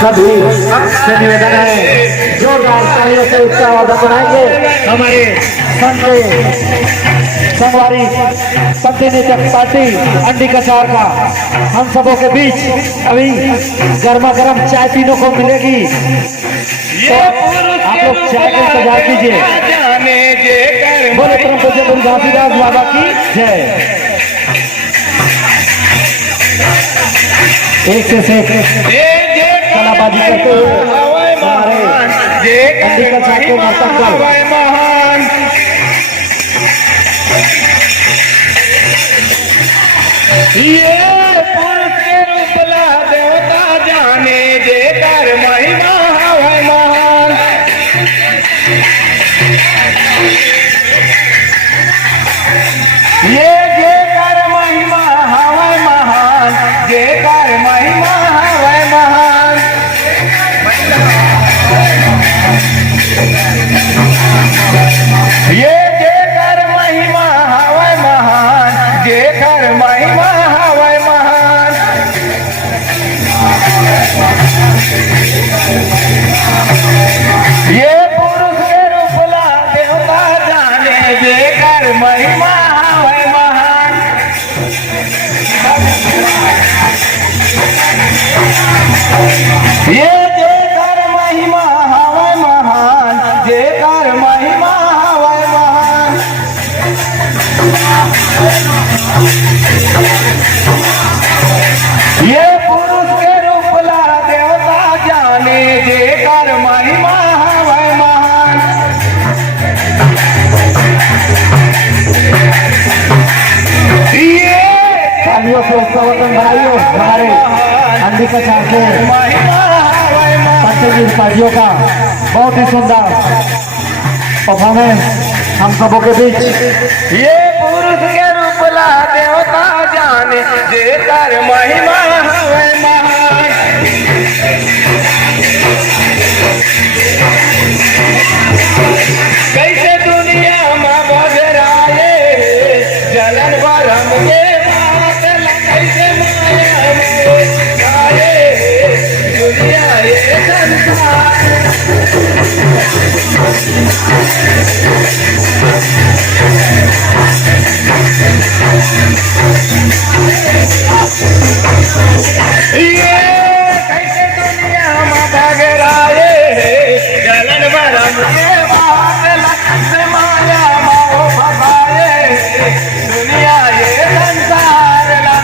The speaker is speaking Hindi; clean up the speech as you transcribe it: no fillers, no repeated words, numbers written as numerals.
सभी से निवेदन है जोरदार तालियों से उसका स्वागत बनाएंगे हमारे संगवारी पंथी पार्टी अंडी कचार का हम सबों के बीच अभी गर्मा गर्म चाय पीने को मिलेगी, तो आप लोग चाय का इंतजार कीजिए। बोले परम पूज्य गुरु घासीदास बाबा की जय। एक से कलाबाजी करते हुए हमारे अंडी कचार के नर्तक ये पुरुष के रूपला देवता जाने जेकर महिमा हवै महान। ये जेकर महिमा हवै महान, जेकर महिमा हवै महान। ये जेकर महिमा हवै महान, जेकर महिमा हवै महान। ये पुरुष के रूपला देवता जाने जेकर महिमा हवै महान। ये जेकर महिमा हवै महान, जेकर महिमा हवै महान। ये पुरुष के रूपला देवता जाने जेकर महिमा हवै महान। ये तालियों से उसका वतन बनाइए हमारे अंबिका साहब से महिमा हवै महान। पंचजीत पार्टियों का बहुत ही सुंदर परफॉर्मेंस हम सबों के बीच। ये पुरुष के रूपला देवता जाने जेकर महिमा हवै महान। कैसे दुनिया में बदराए जलन भरम के बात ला, कैसे माया में आए दुनिया ये संसार। ये कैसे दुनिया में बगराए जलन भरम के बात ला, कैसे माया मोह भगाए दुनिया ये संसार ला।